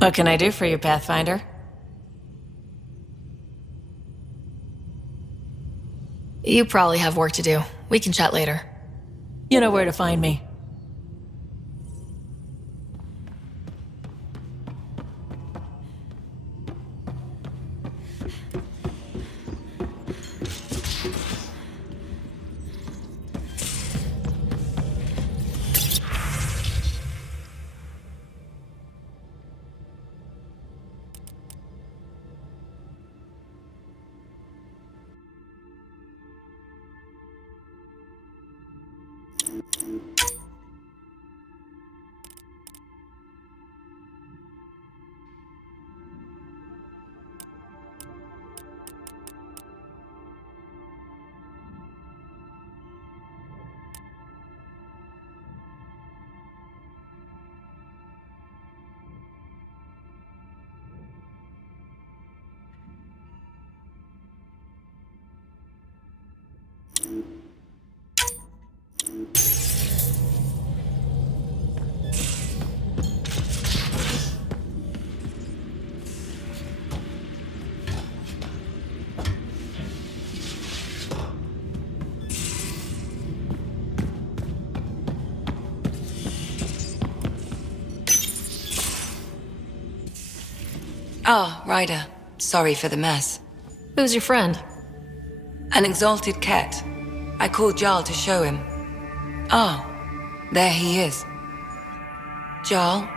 What can I do for you, Pathfinder? You probably have work to do. We can chat later. You know where to find me. Ah, Ryder. Sorry for the mess. Who's your friend? An exalted cat. I called Jian to show him. Ah, there he is. Jian,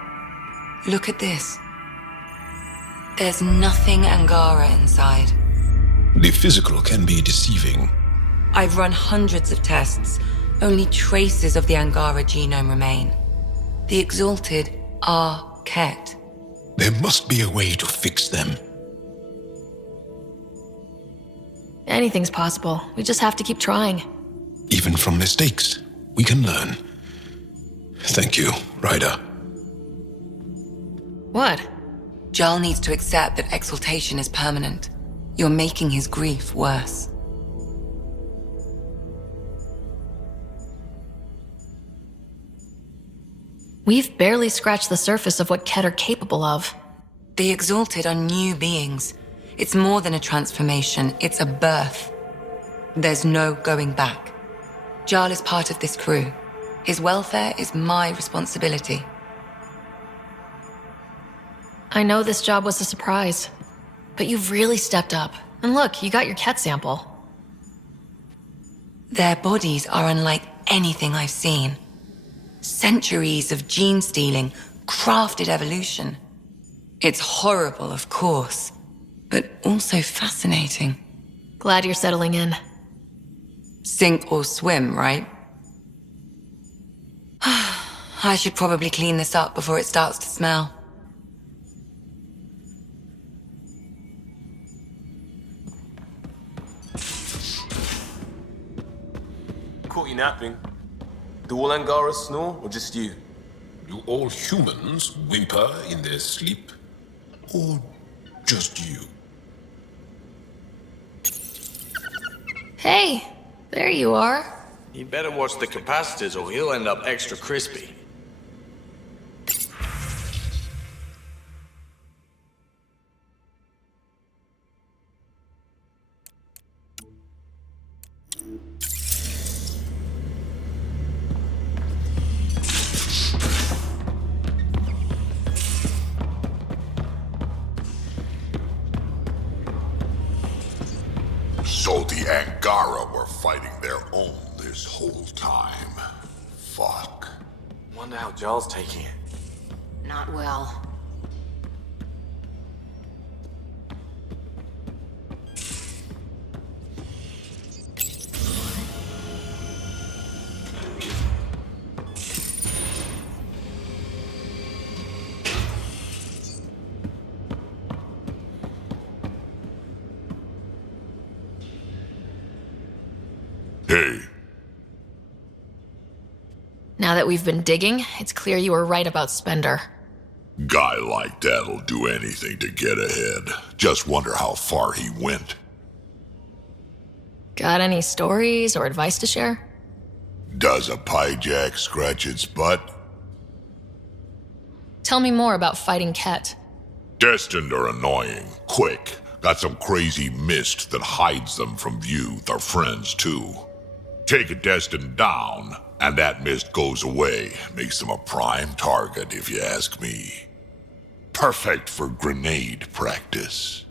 look at this. There's nothing Angara inside. The physical can be deceiving. I've run hundreds of tests. Only traces of the Angara genome remain. The exalted are Ket. There must be a way to fix them. Anything's possible. We just have to keep trying. Even from mistakes, we can learn. Thank you, Ryder. What? Jian needs to accept that exaltation is permanent. You're making his grief worse. We've barely scratched the surface of what Ket are capable of. The exalted are new beings. It's more than a transformation, it's a birth. There's no going back. Jian is part of this crew. His welfare is my responsibility. I know this job was a surprise, but you've really stepped up. And look, you got your Ket sample. Their bodies are unlike anything I've seen. Centuries of gene stealing, crafted evolution. It's horrible, of course, but also fascinating. Glad you're settling in. Sink or swim, right? I should probably clean this up before it starts to smell. Caught you napping. Do all Angara snore, or just you? Do all humans whimper in their sleep? Or just you? Hey, there you are. You better watch the capacitors or he'll end up extra crispy. So the Angara were fighting their own this whole time. Fuck. Wonder how Jian's taking it. Not well. Hey, Now that we've been digging, it's clear you were right about Spender. guy like that'll do anything to get ahead. Just wonder how far he went. Got any stories or advice to share? Does a piejack scratch its butt? Tell me more about fighting Ket. Destined are annoying, quick, got some crazy mist that hides them from view, their friends too. Take a Destined down, and that mist goes away, makes them a prime target if you ask me. Perfect for grenade practice.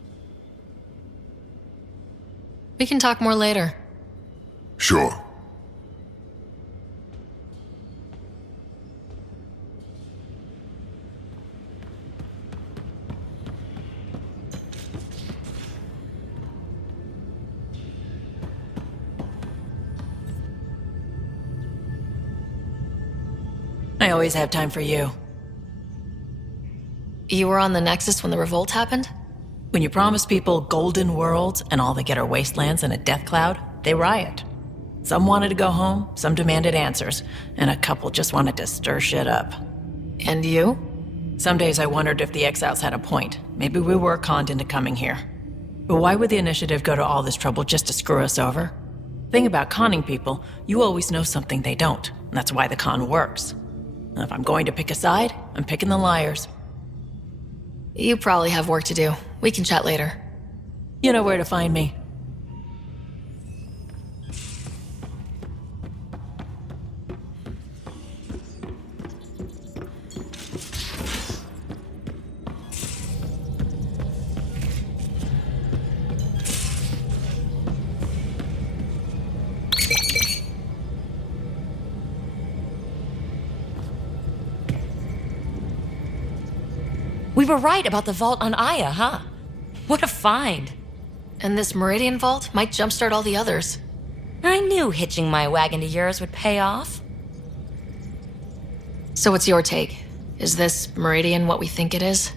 We can talk more later. Sure. I always have time for you. You were on the Nexus when the revolt happened? When you promise people golden worlds and all they get are wastelands and a death cloud, they riot. Some wanted to go home, some demanded answers, and a couple just wanted to stir shit up. And you? Some days I wondered if the exiles had a point. Maybe we were conned into coming here. But why would the initiative go to all this trouble just to screw us over? Thing about conning people, you always know something they don't, and that's why the con works. And if I'm going to pick a side, I'm picking the liars. You probably have work to do. We can chat later. You know where to find me. We were right about the vault on Aya, huh? What a find. And this Meridian Vault might jumpstart all the others. I knew hitching my wagon to yours would pay off. So what's your take? Is this Meridian what we think it is?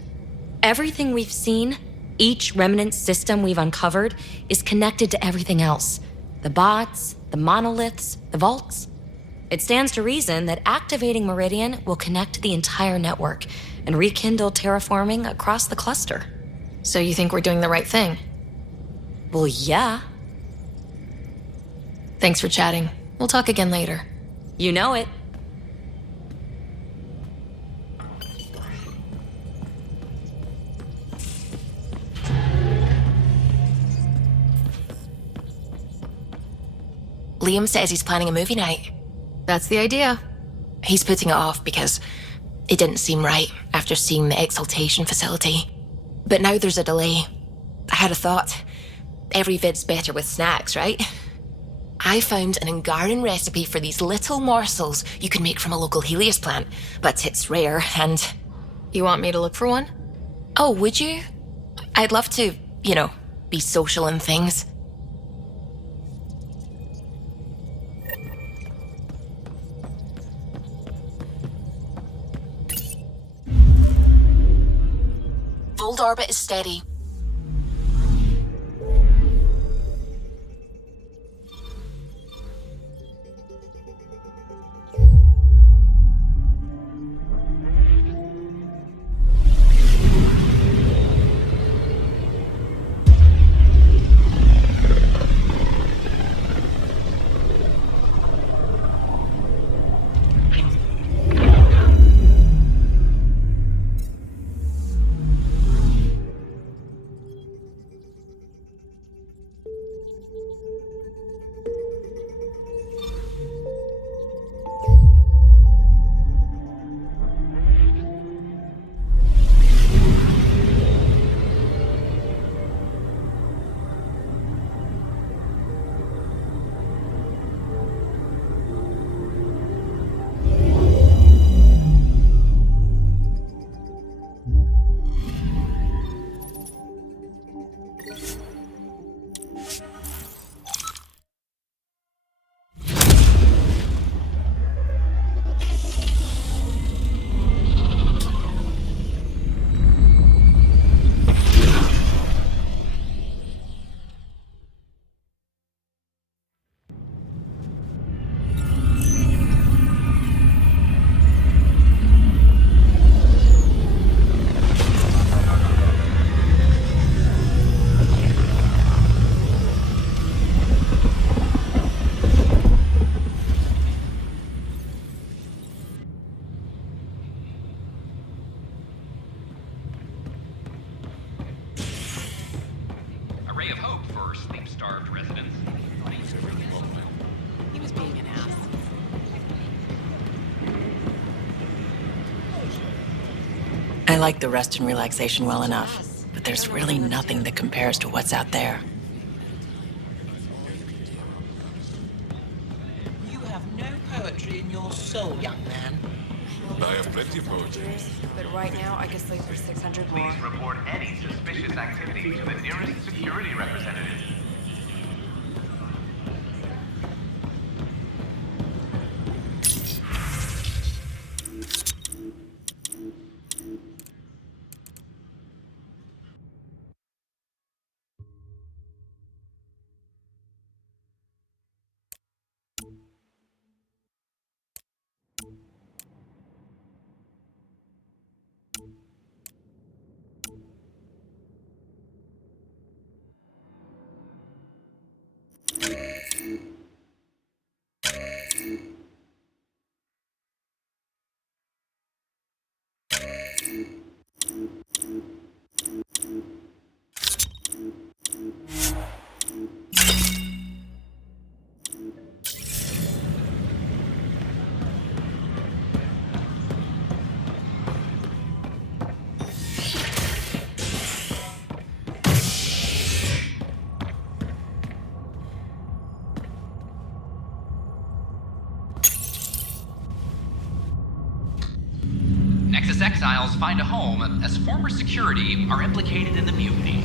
Everything we've seen, each remnant system we've uncovered, is connected to everything else. The bots, the monoliths, the vaults. It stands to reason that activating Meridian will connect the entire network and rekindle terraforming across the cluster. So you think we're doing the right thing? Well, yeah. Thanks for chatting. We'll talk again later. You know it. Liam says he's planning a movie night. That's the idea. He's putting it off because it didn't seem right after seeing the exaltation facility. But now there's a delay. I had a thought. Every vid's better with snacks, right? I found an Angaran recipe for these little morsels you can make from a local Helios plant, but it's rare and... You want me to look for one? Oh, would you? I'd love to, be social and things. Fold orbit is steady. for sleep-starved residents. He was being an ass. I like the rest and relaxation well enough, but there's really nothing that compares to what's out there. You have no poetry in your soul, young man. I have plenty of poetry. But right now, I could sleep for 600 more. Please report any suspicious activity to the nearest security representative. Nexus exiles find a home as former security are implicated in the mutiny.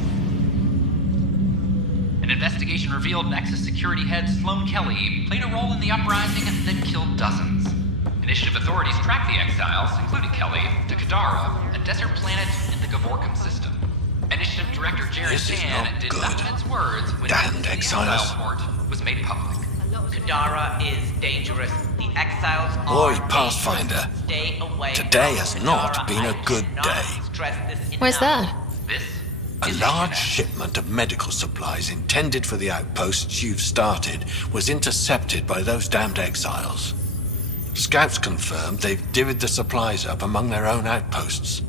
An investigation revealed Nexus security head Sloan Kelly played a role in the uprising that killed dozens. Initiative authorities tracked the exiles, including Kelly, to Kadara, a desert planet in the Gavorkum system. Initiative Director Jian did not mince words when Damned the exiles. exile report was made public. Kadara is dangerous. The exiles Boy, are Pathfinder, dangerous. Stay away today from has not Kadara. been a I good cannot day. stress this Why's enough. that? This A is large HNS. shipment of medical supplies intended for the outposts you've started was intercepted by those damned exiles. Scouts confirmed they've divvied the supplies up among their own outposts.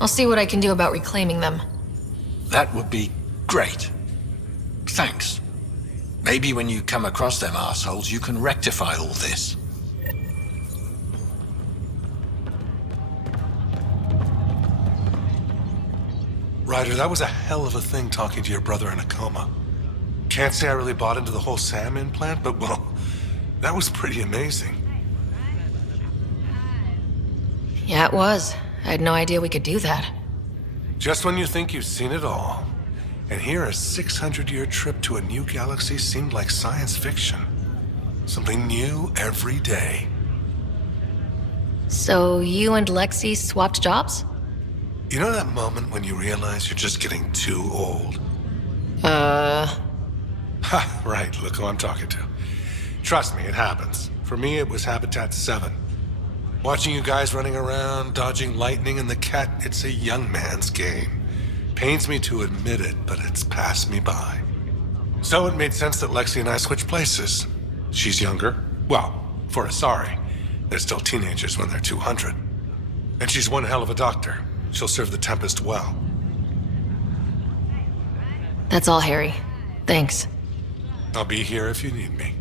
I'll see what I can do about reclaiming them. That would be great. Thanks. Maybe when you come across them assholes, you can rectify all this. Ryder, that was a hell of a thing talking to your brother in a coma. Can't say I really bought into the whole Sam implant, but well, that was pretty amazing. Yeah, it was. I had no idea we could do that. Just when you think you've seen it all, and here a 600-year trip to a new galaxy seemed like science fiction. Something new every day. So you and Lexi swapped jobs? You know that moment when you realize you're just getting too old? Ha, right, look who I'm talking to. Trust me, it happens. For me, it was Habitat 7. Watching you guys running around, dodging lightning and the cat, it's a young man's game. Pains me to admit it, but it's passed me by. So it made sense that Lexi and I switched places. She's younger. Well, for Asari. They're still teenagers when they're 200. And she's one hell of a doctor. She'll serve the Tempest well. That's all, Harry. Thanks. I'll be here if you need me.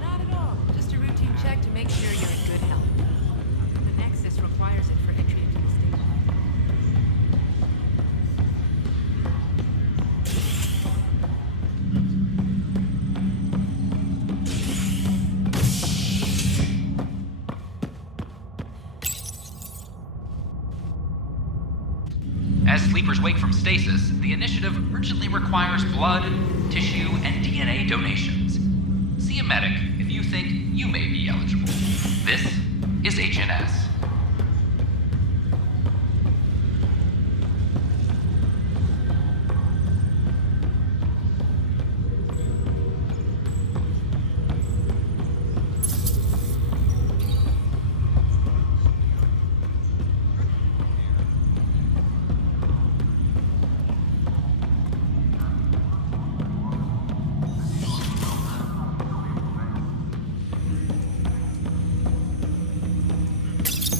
Not at all. Just a routine check to make sure you're in good health. The Nexus requires it for entry into the station. As sleepers wake from stasis, the initiative urgently requires blood, tissue, and DNA donations. See a medic if you think you may be eligible. This is HNS.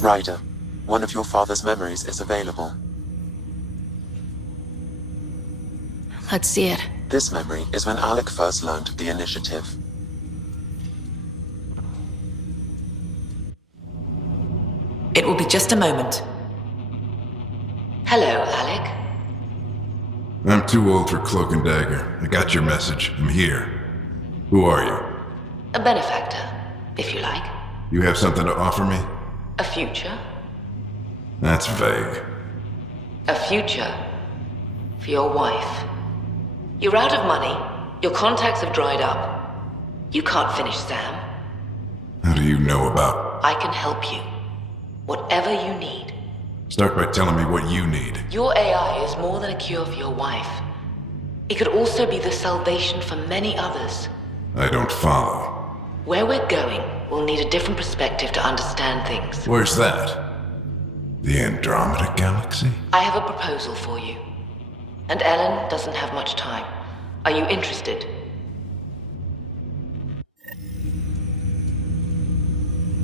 Ryder, one of your father's memories is available. Let's see it. This memory is when Alec first learned of the initiative. It will be just a moment. Hello, Alec. I'm too old for Cloak and Dagger. I got your message. I'm here. Who are you? A benefactor, if you like. You have something to offer me? A future. That's vague. A future for your wife. You're out of money. Your contacts have dried up. You can't finish Sam. How do you know about... I can help you. Whatever you need. Start by telling me what you need. Your AI is more than a cure for your wife. It could also be the salvation for many others. I don't follow. Where we're going, we'll need a different perspective to understand things. Where's that? The Andromeda Galaxy? I have a proposal for you. And Ellen doesn't have much time. Are you interested?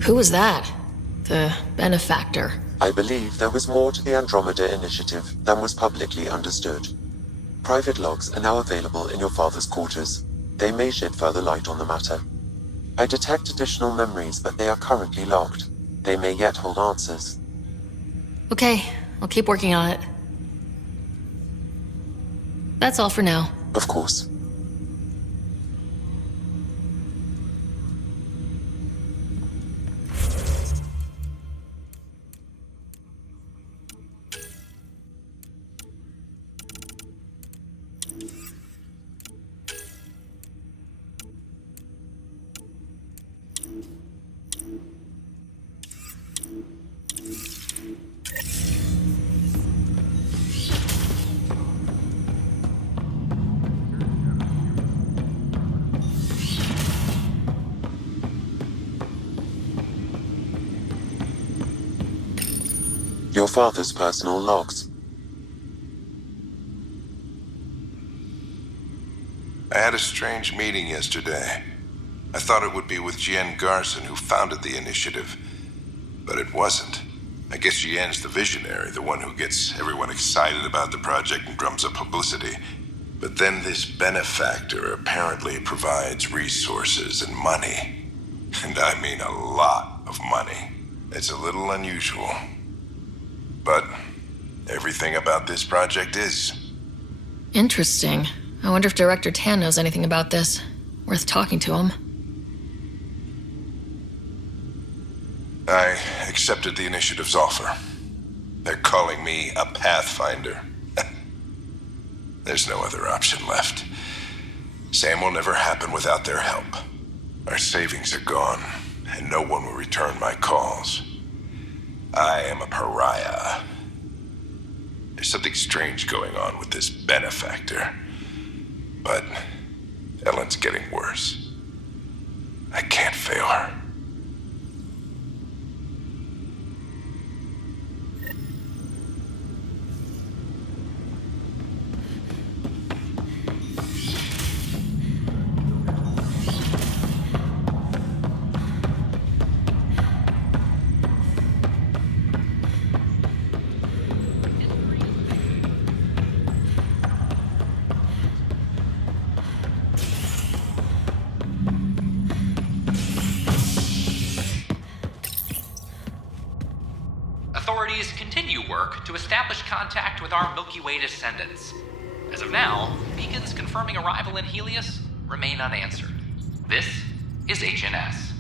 Who was that? The benefactor. I believe there was more to the Andromeda initiative than was publicly understood. Private logs are now available in your father's quarters. They may shed further light on the matter. I detect additional memories, but they are currently locked. They may yet hold answers. Okay, I'll keep working on it. That's all for now. Of course. Your father's personal logs. I had a strange meeting yesterday. I thought it would be with Jian Garson, who founded the initiative. But it wasn't. I guess Jian's the visionary, the one who gets everyone excited about the project and drums up publicity. But then this benefactor apparently provides resources and money. And I mean a lot of money. It's a little unusual. But everything about this project is. Interesting. I wonder if Director Tan knows anything about this. Worth talking to him. I accepted the initiative's offer. They're calling me a Pathfinder. There's no other option left. Sam will never happen without their help. Our savings are gone, and no one will return my calls. I am a pariah. There's something strange going on with this benefactor. But Ellen's getting worse. I can't fail her. Authorities continue work to establish contact with our Milky Way descendants. As of now, beacons confirming arrival in Helios remain unanswered. This is HNS.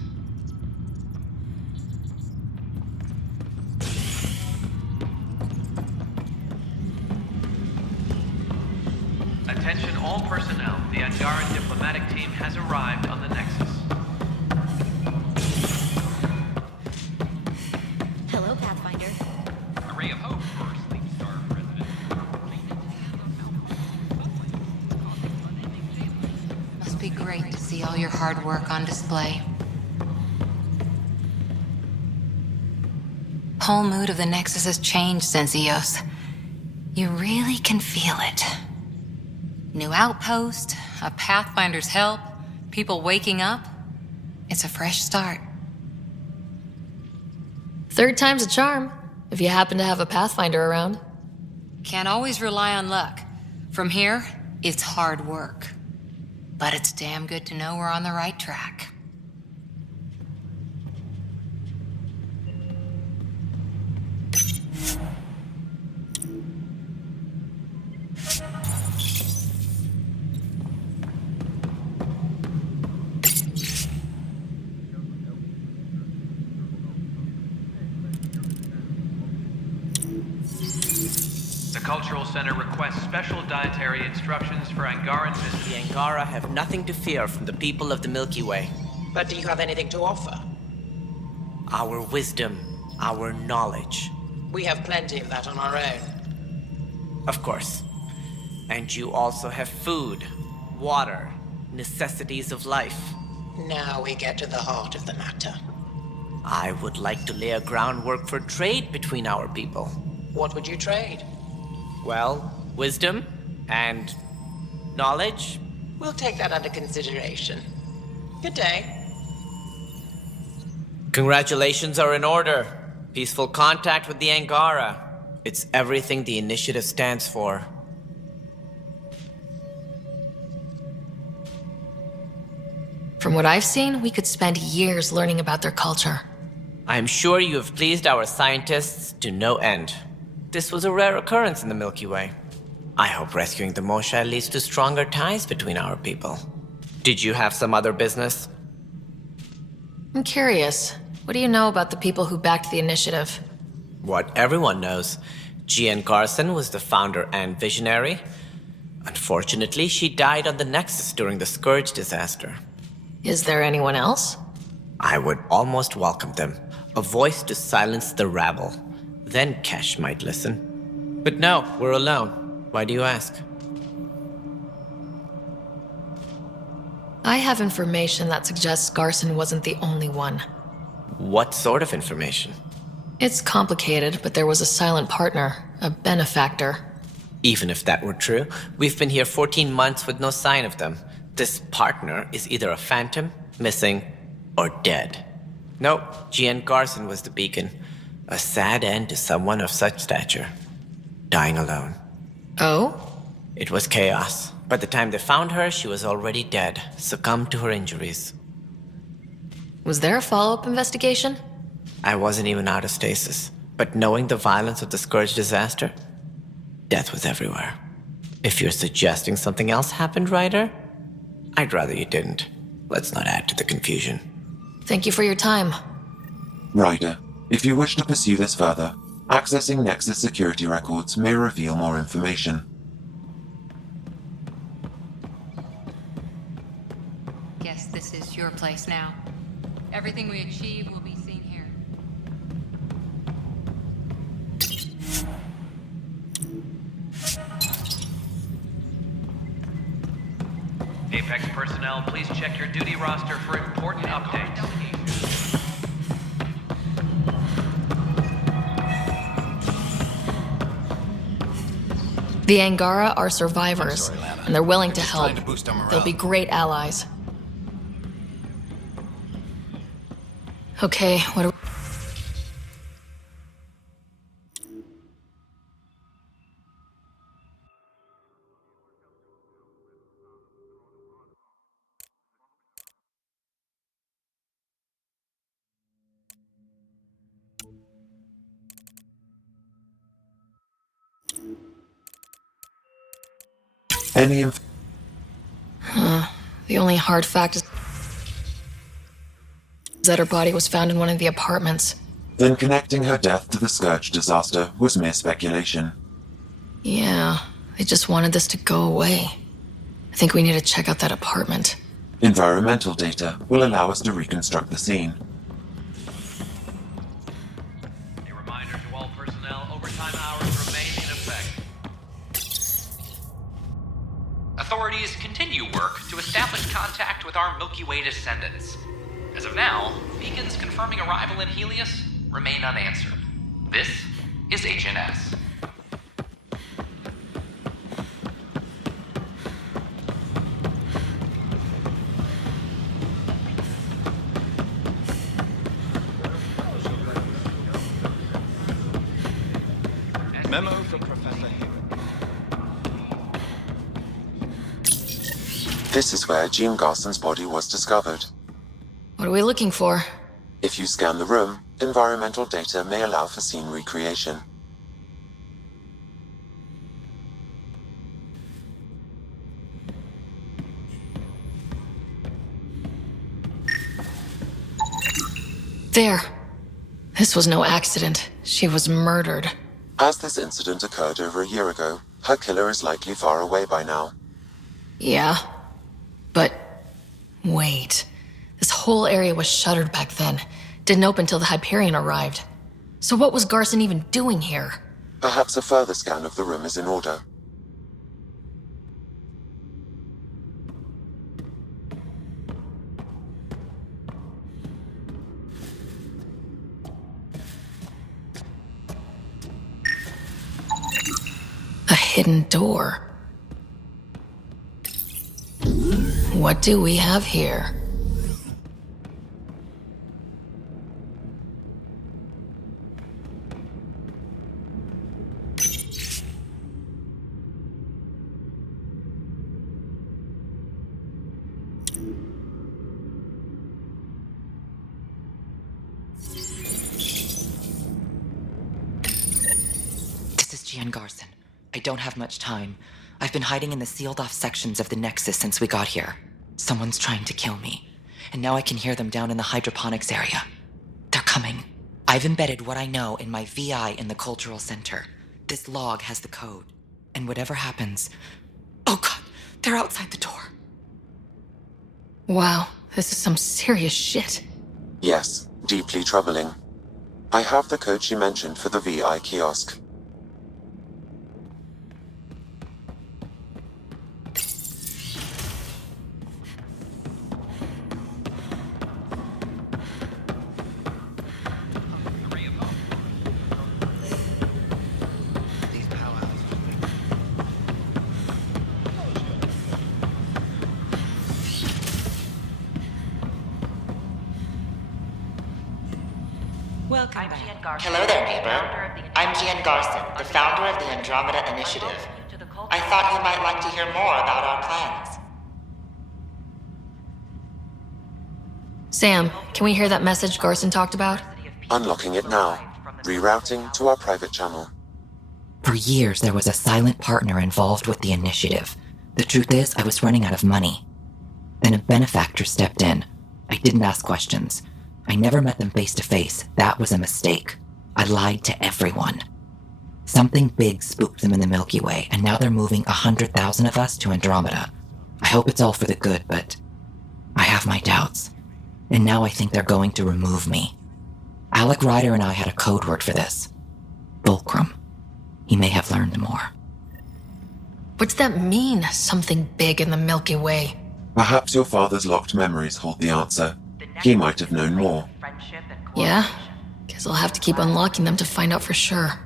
Attention all personnel. The Angaran diplomatic team has arrived on the Nexus. Hello, Pathfinder. A ray of hope for Sleep Star President. Must be great to see all your hard work on display. Whole mood of the Nexus has changed since Eos. You really can feel it. New outpost, a Pathfinder's help, people waking up. It's a fresh start. Third time's a charm, if you happen to have a Pathfinder around. Can't always rely on luck. From here, it's hard work. But it's damn good to know we're on the right track. The Cultural Center requests special dietary instructions for Angaran visitors. The Angara have nothing to fear from the people of the Milky Way. But do you have anything to offer? Our wisdom, our knowledge. We have plenty of that on our own. Of course. And you also have food, water, necessities of life. Now we get to the heart of the matter. I would like to lay a groundwork for trade between our people. What would you trade? Well, wisdom and knowledge. We'll take that under consideration. Good day. Congratulations are in order. Peaceful contact with the Angara. It's everything the initiative stands for. From what I've seen, we could spend years learning about their culture. I am sure you have pleased our scientists to no end. This was a rare occurrence in the Milky Way. I hope rescuing the Moshae leads to stronger ties between our people. Did you have some other business? I'm curious. What do you know about the people who backed the initiative? What everyone knows. Jian Garson was the founder and visionary. Unfortunately, she died on the Nexus during the Scourge disaster. Is there anyone else? I would almost welcome them. A voice to silence the rabble. Then Kesh might listen. But no, we're alone. Why do you ask? I have information that suggests Garson wasn't the only one. What sort of information? It's complicated, but there was a silent partner, a benefactor. Even if that were true, we've been here 14 months with no sign of them. This partner is either a phantom, missing, or dead. Nope, Jian Garson was the beacon. A sad end to someone of such stature. Dying alone. Oh? It was chaos. By the time they found her, she was already dead, succumbed to her injuries. Was there a follow-up investigation? I wasn't even out of stasis. But knowing the violence of the Scourge disaster, death was everywhere. If you're suggesting something else happened, Ryder, I'd rather you didn't. Let's not add to the confusion. Thank you for your time. Ryder, if you wish to pursue this further, accessing Nexus security records may reveal more information. Guess this is your place now. Everything we achieve will be seen here. Apex personnel, please check your duty roster for important updates. The Angara are survivors, and they're willing to help. They'll be great allies. Okay, what do The only hard fact is that her body was found in one of the apartments. Then connecting her death to the Scourge disaster was mere speculation. Yeah, they just wanted this to go away. I think we need to check out that apartment. Environmental data will allow us to reconstruct the scene. A reminder to all personnel, overtime hours remain in effect. Authorities continue work to establish contact with our Milky Way descendants. As of now, beacons confirming arrival in Helios remain unanswered. This is HNS. Memo from Professor Hayward. This is where Jian Garson's body was discovered. What are we looking for? If you scan the room, environmental data may allow for scene recreation. There. This was no accident. She was murdered. As this incident occurred over a year ago, her killer is likely far away by now. Yeah. But... wait. This whole area was shuttered back then. Didn't open till the Hyperion arrived. So what was Garson even doing here? Perhaps a further scan of the room is in order. A hidden door. What do we have here? This is Jian Garson. I don't have much time. I've been hiding in the sealed-off sections of the Nexus since we got here. Someone's trying to kill me, and now I can hear them down in the hydroponics area. They're coming. I've embedded what I know in my VI in the Cultural Center. This log has the code, and whatever happens... Oh god, they're outside the door. Wow, this is some serious shit. Yes, deeply troubling. I have the code she mentioned for the VI kiosk. Welcome back. Hello there, neighbor. I'm Jian Garson, the founder of the Andromeda Initiative. I thought you might like to hear more about our plans. Sam, can we hear that message Garson talked about? Unlocking it now. Rerouting to our private channel. For years, there was a silent partner involved with the initiative. The truth is, I was running out of money. Then a benefactor stepped in. I didn't ask questions. I never met them face to face. That was a mistake. I lied to everyone. Something big spooked them in the Milky Way, and now they're moving 100,000 of us to Andromeda. I hope it's all for the good, but I have my doubts. And now I think they're going to remove me. Alec Ryder and I had a code word for this. Fulcrum. He may have learned more. What's that mean, something big in the Milky Way? Perhaps your father's locked memories hold the answer. He might have known more. Yeah? Guess I'll have to keep unlocking them to find out for sure.